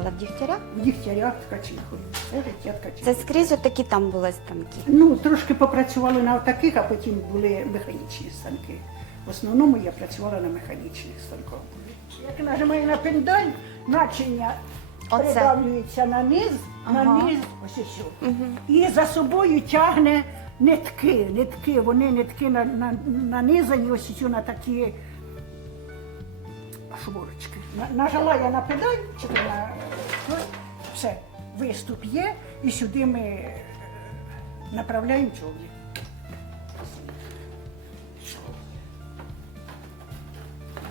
працювала в дігтярях? В дігтярях ткачихою. Це життя ткачихи. Це скрізь отакі там були станки. Ну, трошки попрацювали на таких, а потім були механічні станки. В основному я працювала на механічних станках. Як нажимаю на пендаль, начиня Оце. придавлюється на низ, на низ, ось і сю. І за собою тягне нитки, нитки, вони нитки на, на, нанизані ось і сю на такі шворочки. Нажала я на педаль, чи на ну, все, виступ є, і сюди ми е, направляємо човні.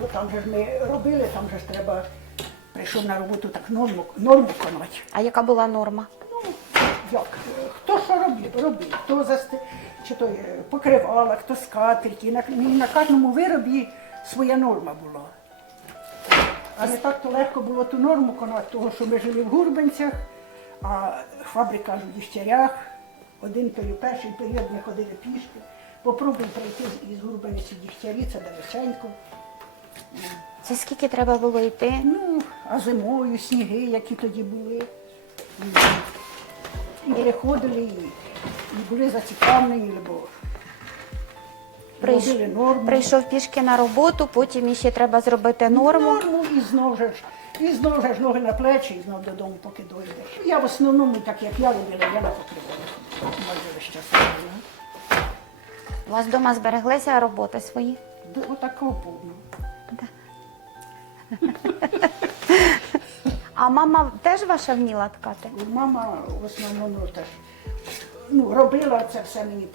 Бо там же ж ми робили, там же ж треба, прийшов на роботу, так норму норму виконувати. А яка була норма? Ну, як? Хто що робив, робив, хто засти, чи то е, покривала, хто скатерки. На, на кожному виробі своя норма була. Але так то легко було ту норму конати, тому що ми жили в Гурбенцях, а фабрика в Діщарях. Один перший період ми ходили пішки. Попробуємо прийти із Гурбенців Діщарі, це Далеченко. Це скільки треба було йти? Ну, а зимою, сніги, які тоді були. І переходили, і, і були зацікавлені, бо Прийш... робили норму. Прийшов пішки на роботу, потім іще треба зробити норму. Норму і знов же ж, і знов ж ноги на плечі, і знов додому, поки дойдеш. Я в основному, так як я робила, я не покривала. У вас вдома збереглися роботи свої? Отакого повно. А мама теж ваша вміла ткати? Мама в основному теж ну, робила це все мені,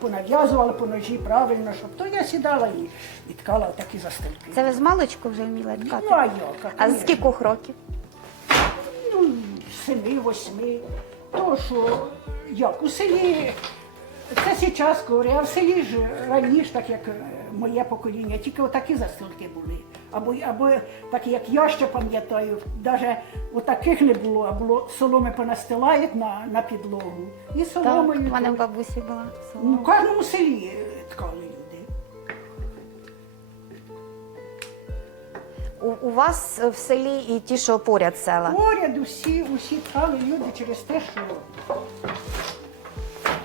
понав'язувала по ножі правильно, щоб то я сідала і, і ткала такі застилки. Це ви з малочку вже вміла ткати? Ну, а як? А з кількох років? Ну, семи, восьми. То, що як у селі, це зараз говорю, а в селі ж раніше, так як е, моє покоління, тільки отакі застилки були. Або або так як я ще пам'ятаю, навіть таких не було, а було соломи понастилають на на підлогу. І соломою. У мене бабусі була ну, солома. Ну, в кожному селі е, ткали люди. У, у вас в селі і ті, що поряд села? Поряд усі, усі ткали люди через те, що.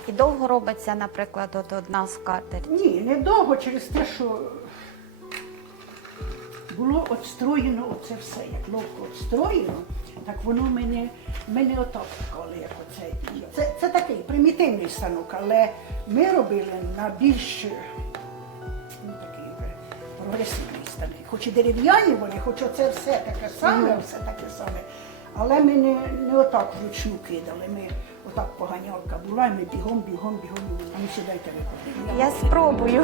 І довго робиться, наприклад, от одна скатерть? Ні, не довго через те, що було отстроєно оце все, як ловко отстроєно, так воно мене мене отопкало, як оце. Це це такий примітивний станок, але ми робили на більш ну, такий е, прогресивний станок. Хоч і дерев'яні вони, хоч оце все таке саме, все таке саме. Але ми не не отак вручну кидали. Ми отак поганялка була, і ми бігом, бігом, бігом. А ну сідайте виконати. Я спробую.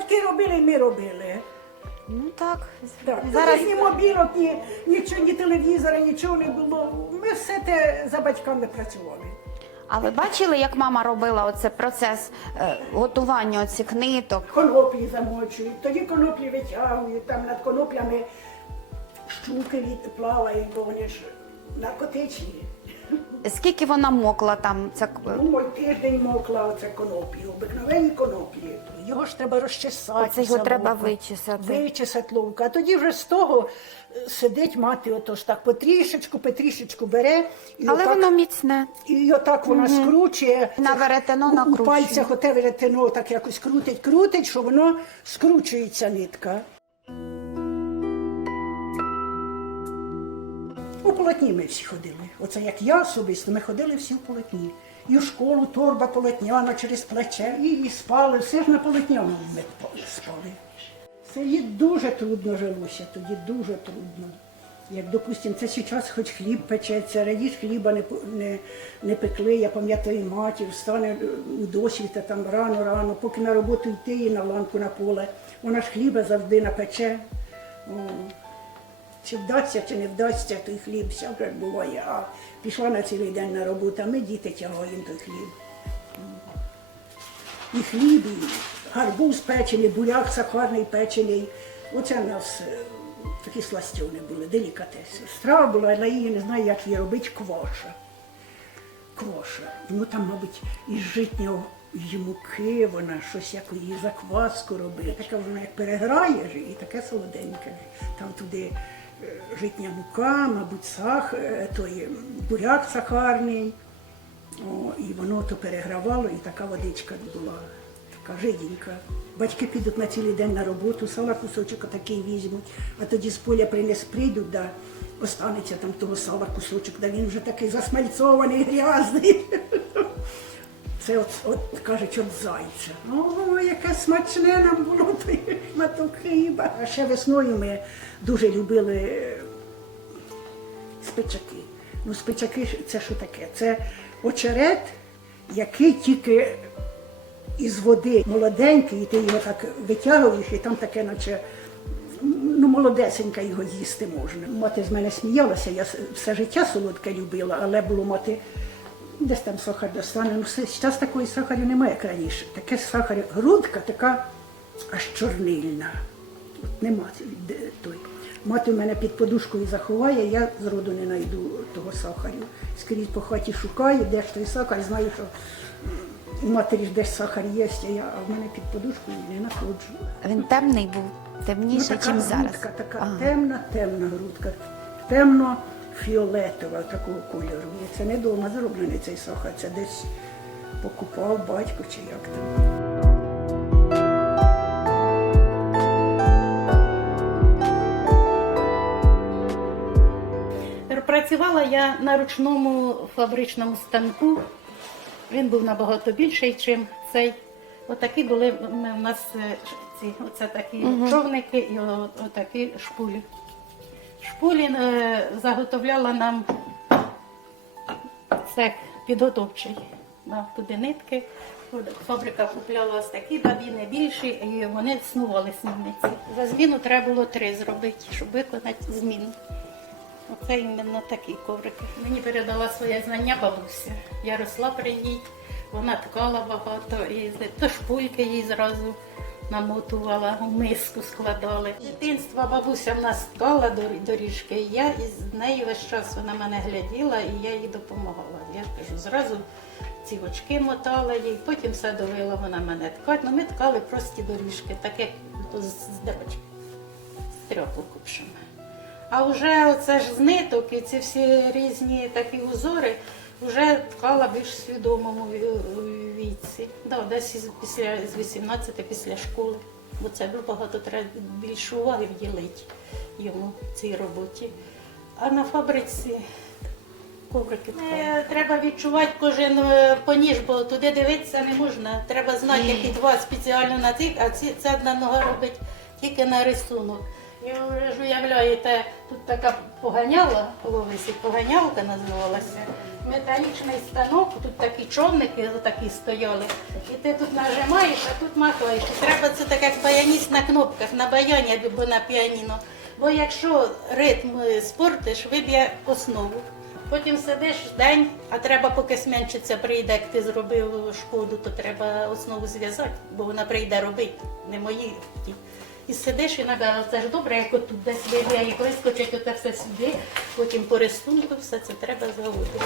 батьки робили, і ми робили. Ну так. так. Зараз ні мобілок, ні, нічого, ні телевізора, нічого не було. Ми все те за батьками працювали. А ви бачили, як мама робила оце процес е, готування оцих ниток? Коноплі замочують, тоді коноплі витягують, там над коноплями щуки плавають, бо вони ж наркотичні. Скільки вона мокла там? Ця... Ну, мой тиждень мокла це коноплі, обикновені коноплі. Його ж треба розчесати. Оце його треба вичесати. Вичесати ловко. А тоді вже з того е, сидить мати, отож так потрішечку, потрішечку бере. І Але отак, воно міцне. І отак вона угу. скручує. На веретено на У пальцях оте веретено так якось крутить, крутить, що воно скручується нитка. полотні ми всі ходили. Оце як я особисто, ми ходили всі в полотні. І в школу торба полотняна через плече, і, і спали, все ж на полотняному ми спали. Це їй дуже трудно жилося, тоді дуже трудно. Як, допустимо, це зараз хоч хліб печеться, радіш хліба не не, не пекли, я пам'ятаю матір, встане у досвіта там рано-рано, поки на роботу йти і на ланку на поле. Вона ж хліба завжди напече. О. Чи вдасться, чи не вдасться той хліб, всяке буває, а пішла на цілий день на роботу, а ми діти тягаємо той хліб. І хліб, і гарбуз печений, буряк сахарний печений. Оце у нас е, такі сластюни були, делікатеси. Страва була, але її не знаю, як її робити, кваша. Кваша. Ну там, мабуть, із житнього і муки вона щось як її закваску робила. Така вона як переграє і таке солоденьке. Там туди житня мука, мабуть, сах, е, той буряк сахарний. О, І воно то перегравало, і така водичка була, така жиденька. Батьки підуть на цілий день на роботу, сала кусочок такий візьмуть, а тоді з поля принес прийдуть, да останеться там того сала кусочок, да він вже такий засмальцований, грязний. Це от, от кажуть, от зайця. Ну, О, яке смачне нам було той шматок хліба. А ще весною ми дуже любили е, спичаки. Ну, спичаки це що таке? Це очерет, який тільки із води молоденький, і ти його так витягуєш, і там таке, наче ну, молодесенька його їсти можна. Мати з мене сміялася, я все життя солодке любила, але було мати. Десь там сахар достане. Ну, зараз такої сахарі немає, як раніше. Таке сахар, грудка така аж чорнильна. От нема той. Мати в мене під подушкою заховає, я зроду не знайду того сахарю. Скрізь по хаті шукаю, де ж той сахар, знаю, що у матері ж десь сахар є, а я а в мене під подушкою не находжу. Він темний був, ну, темніший, ну, ніж зараз. Грудка, така ага. темна, темна грудка. Темно фіолетова такого кольору. І Це не вдома зроблений цей сахар, це десь покупав батько чи як там. Працювала я на ручному фабричному станку. Він був набагато більший, ніж цей. Отакі були у нас е, ці оце такі човники і отакі шпулі школі е, заготовляла нам цех підготовчий. Туди нитки. Фабрика купляла ось такі не більші, і вони снували снівниці. За зміну треба було три зробити, щоб виконати зміну. Оце іменно такий коврик. Мені передала своє знання бабуся. Я росла при ній, вона ткала багато, і то шпульки їй зразу намотувала, у миску складали. Дитинство бабуся в нас склала доріжки, і я із нею весь час вона мене гляділа і я їй допомагала. Я кажу, зразу ці очки мотала їй, потім все довела вона мене ткати. Ну, Ми ткали прості доріжки, так як з, з девочки, з трьох купшами. А вже оце ж зниток, і ці всі різні такі узори. Вже ткала більш свідомому віці. Да, десь із після з 18 після школи, бо це було багато треба більше уваги вділити йому цій роботі. А на фабриці коврики е, ткали. треба відчувати кожен е, поніж, бо туди дивитися не можна. Треба знати, які два спеціально на цих, а ці ця одна нога робить тільки на рисунок. Я вже ж уявляєте, тут така поганяла, ловиться, поганялка називалася металічний станок, тут такі човники такі стояли. І ти тут нажимаєш, а тут махаєш. І Треба це так, як баяніст на кнопках, на баяні або на піаніно. Бо якщо ритм спортиш, виб'є основу. Потім сидиш день, а треба, поки сменшиться, прийде, як ти зробив шкоду, то треба основу зв'язати, бо вона прийде робити, не мої. І сидиш і набирала, це ж добре, як от тут десь виглядає, як вискочить оце все сюди, потім по рисунку ну, все це треба заводити.